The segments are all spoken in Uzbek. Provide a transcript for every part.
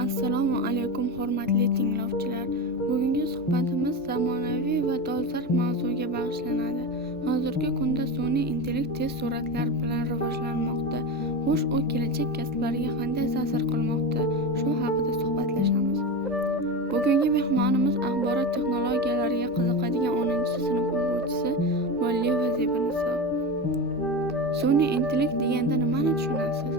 Assalomu alaykum hurmatli tinglovchilar. Bugungi suhbatimiz zamonaviy va dolzarb mavzuga bag'ishlanadi. Hozirgi kunda sun'iy intellekt tez sur'atlar bilan rivojlanmoqda. Xo'sh, u kelajak kasblariga qanday ta'sir qilmoqda? Shu haqida suhbatlashamiz. Bugungi mehmonimiz axborot texnologiyalariga qiziqadigan 10-sinf o'quvchisi Molli va Zebiniso. Sun'iy intellekt deganda nimani tushunasiz?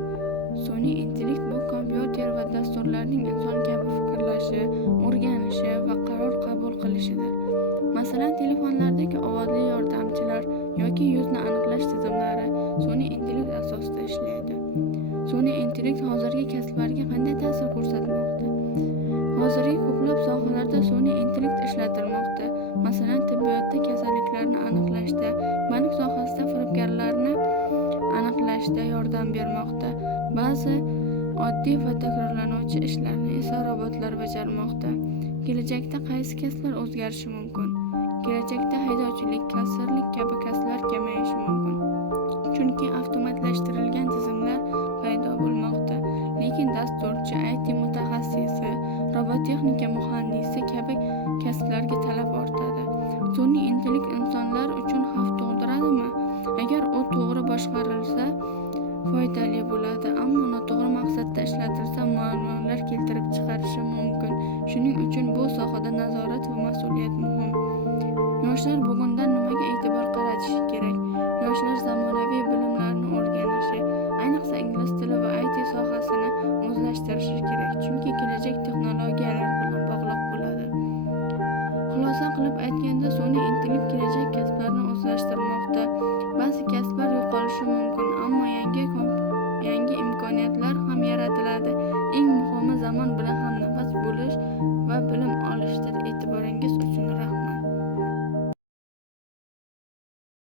Sun'iy intellekt bu kompyuter va dasturlarning inson kabi fikrlashi, o'rganishi va qaror qabul qilishidir. Masalan, telefonlardagi ovozli yordamchilar yoki yuzni aniqlash tizimlari sun'iy intellekt asosida ishlaydi. Sun'iy intellekt hozirgi kasblarga qanday ta'sir ko'rsatmoqda? Hozirgi ko'plab sohalarda sun'iy intellekt ishlatilmoqda. Masalan, tibbiyotda kasalliklarni aniqlashda, bank sohasida firibgarlarni aniqlashda yordam bermoqda. Ba'zi oddiy va takrorlanuvchi ishlarni esa robotlar bajarmoqda. Kelajakda qaysi kasblar o'zgarishi mumkin? Kelajakda haydovchilik, kassirlik kabi kasblar kamayishi mumkin. Chunki avtomatlashtirilgan tizimlar paydo bo'lmoqda. Lekin dasturchi, IT mutaxassisi, robotexnika muhandisi kabi kasblarga talab ortadi. Sun'iy intellekt insonlar uchun xavf tug'diradimi? Agar u to'g'ri boshqarilsa, foydali bo'ladi, ammo noto'g'ri maqsadda ishlatilsa muammolar keltirib chiqarishi mumkin. Shuning uchun bu sohada nazorat va mas'uliyat muhim. Yoshlar bugundan nimaga e'tibor qaratishi kerak? Yoshlar zamonaviy bilimlarni o'rganishi, ayniqsa ingliz tili va IT sohasini o'zlashtirishi kerak, chunki kelajak texnologiyalar bilan bog'liq bo'ladi. Xulosa qilib aytganda, sun'iy intellekt kelajak kasblarni o'zlashtirmoqda. Ba'zi kasblar yo'qolishi mumkin, ammo yangi imkoniyatlar ham yaratiladi. Eng